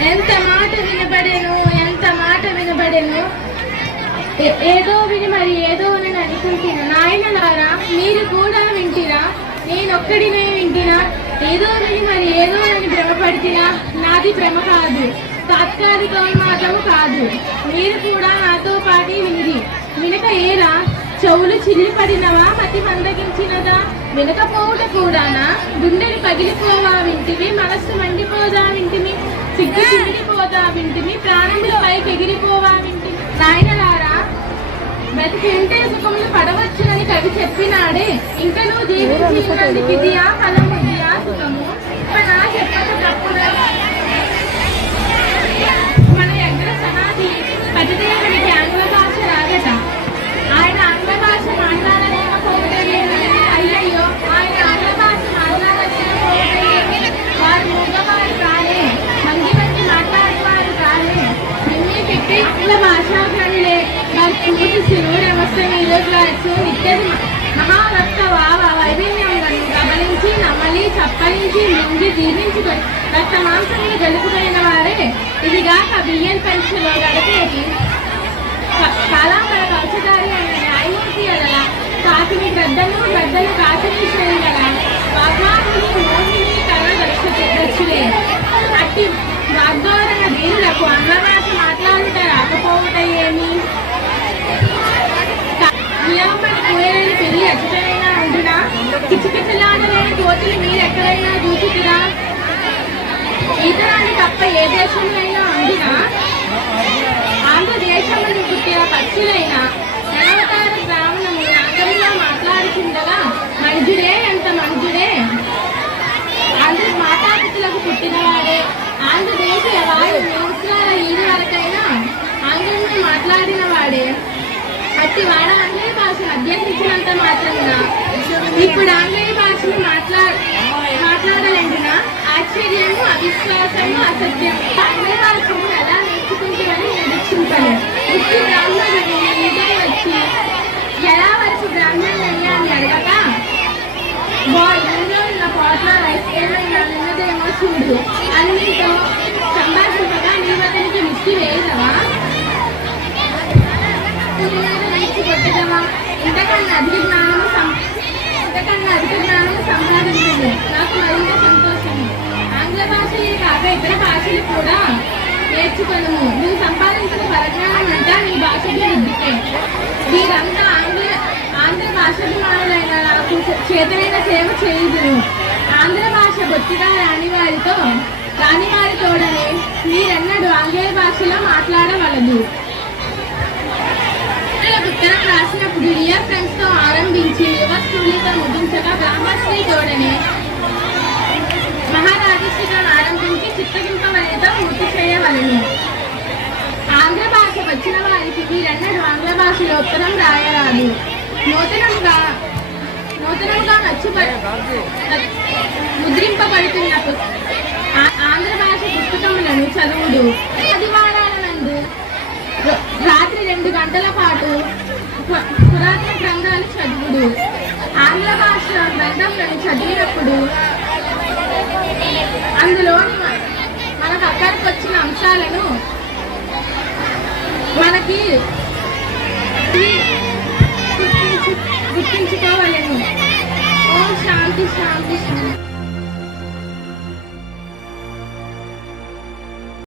ఎంత మాట వినబడేను ఎంత మాట వినబడేను. ఏ- ఏదో విని మరి ఏదో నేను అనుకుంటున్నా. నాయనలారా మీరు కూడా వింటిరా? నేనొక్కడినే వింటినా? ఏదో విని మరి ఏదో అని భ్రమపడితినా నాది భ్రమ కాదు. తాత్కాలిక మాత్రము కాదు. మీరు కూడా నాతో పాటి వినిది వినక ఏరా? చెవులు చిల్లిపడినవా? మతి మందగించినదా? వినకపోవుట కూడానా గుండెలు పగిలిపోవా వింటివి మనస్సు మండిపోదా వింటిమి సిగ్గు చిమిడిపోదా వింటిమి ప్రాణములు పైకి ఎగిరిపోవా వింటిమి నాయనలారా బ్రతికి ఉంటే సుఖములు పడవచ్చునని కవి చెప్పినాడే. ఇంకా నువ్వు జీవించినందుకు ఇదియా ఫలము ఇదియా సుఖము. మన వారి పూర్తి శివుడు అవస్థ నీలోగ్లాసు నిత్యది మహారక్త వావ వైభిన్యములను గమనించి నమలి చప్పరించి ముందు జీవించుకొని రక్త మాంసములు గలుపుకైన వారే ఇదిగాక బియ్యం పెంచులో గడిపేది కాలాంతర కవచదారి అయిన న్యాయమూర్తి ఎడల కాకిని గద్దలు గద్దలు కాకిని చేయగల వాగ్వాదుని మోహిని కళ దక్షులే అట్టి వాగ్దోరణ నియమపడి కూయలేని పెళ్ళి అచ్చటైనా ఉండునా? కిచకిచలాడలేని కోతులు మీరు ఎక్కడైనా చూసుకురా ఇతరాన్ని తప్ప ఏ దేశంలో ఉండినా? ఆంధ్రదేశంలో పుట్టిన పక్షులైనా దేవతార శ్రావణము నాగంలో మాట్లాడుతుండగా మంజుడే ఎంత మంజుడే ఆంధ్ర మాతాపితులకు పుట్టినవాడే. ఆంధ్రదేశ వాయు సంవత్సరాల ఈడు వరకైనా ఆంగ్లంలో మాట్లాడిన వాడే అట్టి వాడ ఆంగ్లేయ భాషను అభ్యసించినంత మాత్రమున? ఇప్పుడు ఆంగ్లేయ భాషను మాట్లా మాట్లాడలేండిన ఆశ్చర్యము అవిశ్వాసము అసత్యం ఆంగ్లేయ భాషను ఎలా నేర్చుకుంటామని నిరీక్షించను ఇప్పుడు బ్రాహ్మణుడు ఇంటికి వచ్చి ఎలా వచ్చి బ్రాహ్మణులు అయ్యాన్ని అడగక? బాయ్ ఊళ్ళో ఉన్న పాటలో రైస్ ఏమైనా ఉన్నదేమో చూడు. అని నీతో సంభాషించగా నీ వద్దనికి మిస్టి వేయదవా కొట్టడమా ఇంతకన్నా అధిక జ్ఞానము ఇంతకన్నా అధిక జ్ఞానము సంపాదించండి. నాకు మరింత సంతోషము. ఆంగ్ల భాషలే కాక ఇతర భాషలు కూడా నేర్చుకొను నువ్వు సంపాదించిన పరజ్ఞానం అంతా నీ భాషకి వృద్ధికే వీరంతా ఆంగ్ల ఆంధ్ర భాషాభిమానులైన నాకు చేతనైన సేవ చేయుదురు. ఆంధ్ర భాష బొత్తిగా రాని వారితో రాని వారితోడనే మీరెన్నడూ ఆంగ్లేయ భాషలో మాట్లాడవలదు. ఉత్తరం రాసినప్పుడు ఇయర్ ఫ్రెండ్స్తో ఆరంభించి యువ స్కూలితో ముగించగా బ్రహ్మశ్రీ తోడనే మహారాజశ్రీతో ఆరంభించి చిత్తగింపవలతో పూర్తి చేయవలను. ఆంగ్ల భాష వచ్చిన వారికి మీరెన్నడూ ఆంగ్ల భాషలో ఉత్తరం రాయరాదు. నూతనంగా నూతనంగా నచ్చి ముద్రింపబడుతున్న ఆంధ్ర భాష పుస్తకములను చదువుడు. ఆదివారాల నందు రాత్రి రెండు గంటల పాటు పురాతన గ్రంథాలు చదువుడు. ఆంగ్ల భాష గ్రంథములను చదివినప్పుడు అందులోని మనకు అక్కడికి వచ్చిన అంశాలను మనకి గుర్తించు ఓం శాంతి శాంతి శాంతి.